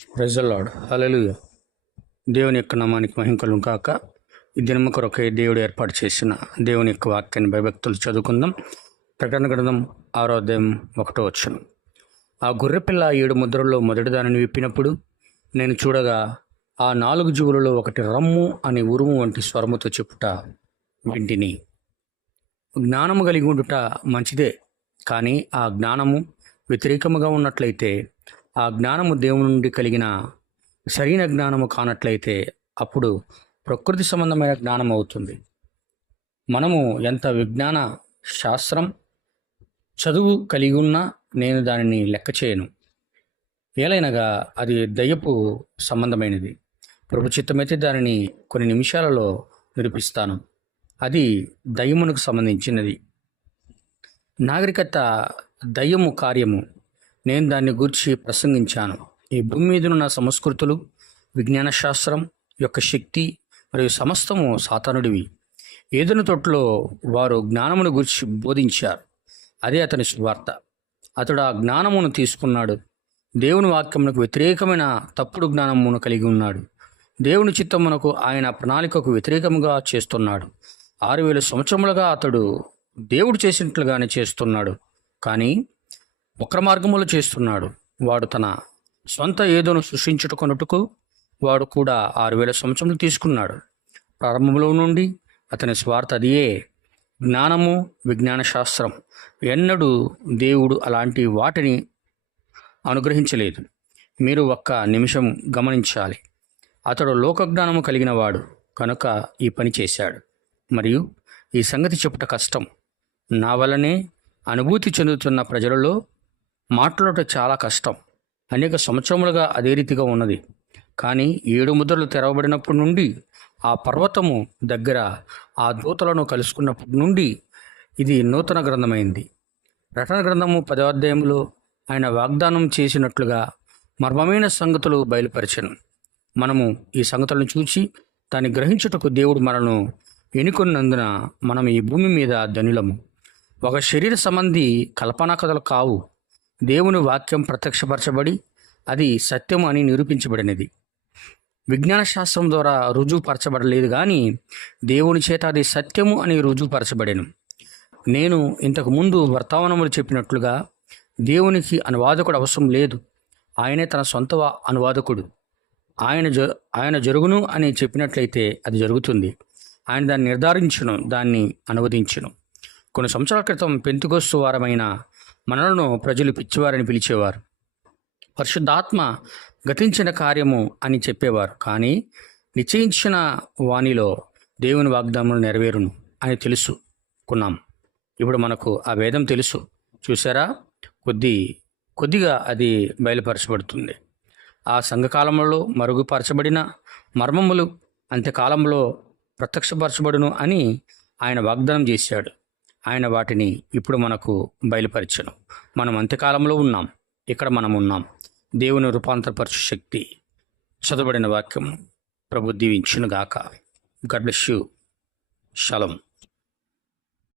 Praise the lord. హల్లెలూయా. దేవుని యొక్క నామానికి మహిమ కలుగును కాక. ఈ దినము కొరకే దేవుడు ఏర్పాటు చేసిన దేవుని యొక్క వాక్యాన్ని భయభక్తులు చదువుకుందాం. ప్రకటన గ్రంథం 6వ అధ్యాయం 1వ వచనం. ఆ గొర్రెపిల్ల 7 ముద్రల్లో మొదటి దానిని విప్పినప్పుడు నేను చూడగా ఆ 4 జీవులలో ఒకటి రమ్ము అనే ఉరుము వంటి స్వరముతో చెప్పుట వింటిని. జ్ఞానము కలిగి ఉండుట మంచిదే, కానీ ఆ జ్ఞానము వ్యతిరేకముగా ఉన్నట్లయితే, ఆ జ్ఞానము దేవుని నుండి కలిగిన సరైన జ్ఞానము కానట్లయితే అప్పుడు ప్రకృతి సంబంధమైన జ్ఞానం అవుతుంది. మనము ఎంత విజ్ఞాన శాస్త్రం చదువు కలిగి ఉన్నా నేను దానిని లెక్క చేయను. ఏలైనగా అది దయ్యపు సంబంధమైనది. ప్రభు చిత్తమైతే దానిని కొన్ని నిమిషాలలో నిరూపిస్తాను. అది దయ్యమునకు సంబంధించినది. నాగరికత దయ్యము కార్యము. నేను దాన్ని గూర్చి ప్రసంగించాను. ఈ భూమి మీదనున్న సంస్కృతులు, విజ్ఞాన శాస్త్రం యొక్క శక్తి మరియు సమస్తము సాతానుడివి. ఏదెను తొట్టులో వారు జ్ఞానమును గూర్చి బోధించారు. అదే అతని సువార్త. అతడు ఆ జ్ఞానమును తీసుకున్నాడు. దేవుని వాక్యమునకు వ్యతిరేకమైన తప్పుడు జ్ఞానమును కలిగి ఉన్నాడు. దేవుని చిత్తమునకు, ఆయన ప్రణాళికకు వ్యతిరేకముగా చేస్తున్నాడు. 6000 సంవత్సరములుగా అతడు దేవుడు చేసినట్లుగానే చేస్తున్నాడు, కానీ వక్ర మార్గములు చేస్తున్నాడు. వాడు తన సొంత ఏదోను సృష్టించుకొనుటకు వాడు కూడా 6000 సంవత్సరములు తీసుకున్నాడు. ప్రారంభంలో నుండి అతని స్వార్థ అదియే. జ్ఞానము, విజ్ఞాన శాస్త్రం ఎన్నడూ దేవుడు అలాంటి వాటిని అనుగ్రహించలేదు. మీరు ఒక్క నిమిషం గమనించాలి. అతడు లోకజ్ఞానము కలిగిన వాడు కనుక ఈ పని చేశాడు. మరియు ఈ సంగతి చెప్పుట కష్టం. నా వల్లనే అనుభూతి చెందుతున్న ప్రజలలో మాట్లాడట చాలా కష్టం. అనేక సంవత్సరములుగా అదే రీతిగా ఉన్నది. కానీ 7 ముద్రలు తెరవబడినప్పటి నుండి, ఆ పర్వతము దగ్గర ఆ దూతలను కలుసుకున్నప్పటి నుండి ఇది నూతన గ్రంథమైంది. ప్రకటన గ్రంథము 10వ అధ్యాయంలో ఆయన వాగ్దానం చేసినట్లుగా మర్మమైన సంగతులు బయలుపరచెను. మనము ఈ సంగతులను చూచి దాన్ని గ్రహించుటకు దేవుడు మనను ఎన్నుకొన్నందున మనం ఈ భూమి మీద ధనులము. ఒక శరీర సంబంధి కల్పనా కథలు కావు. దేవుని వాక్యం ప్రత్యక్షపరచబడి అది సత్యము అని నిరూపించబడినది. విజ్ఞాన శాస్త్రం ద్వారా రుజువుపరచబడలేదు, కానీ దేవుని చేత అది సత్యము అని రుజువుపరచబడెను. నేను ఇంతకు ముందు వర్తమానములు చెప్పినట్లుగా దేవునికి అనువాదకుడు అవసరం లేదు. ఆయనే తన సొంత అనువాదకుడు. ఆయన జరుగును అని చెప్పినట్లయితే అది జరుగుతుంది. ఆయన దాన్ని నిర్ధారించును, దాన్ని అనువదించును. కొన్ని సంవత్సరాల క్రితం పెంతెకొస్తు వారమైన మనలను ప్రజలు పిచ్చివారని పిలిచేవారు. పరిశుద్ధాత్మ గతించిన కార్యము అని చెప్పేవారు. కానీ నిశ్చయించిన వానిలో దేవుని వాగ్దానములు నెరవేరును అని తెలుసుకున్నాం. ఇప్పుడు మనకు ఆ వేదం తెలుసు. చూసారా, కొద్దిగా అది బయలుపరచబడుతుంది. ఆ సంఘకాలంలో మరుగుపరచబడిన మర్మములు అంత్యకాలంలో ప్రత్యక్షపరచబడును అని ఆయన వాగ్దానం చేశాడు. ఆయన వాటిని ఇప్పుడు మనకు బయలుపరచను. మనం అంత్యకాలంలో ఉన్నాం. ఇక్కడ మనం ఉన్నాం. దేవుని రూపాంతరపరచు శక్తి. చదవబడిన వాక్యం ప్రభు దీవించును గాక. God bless you. షాలోమ్.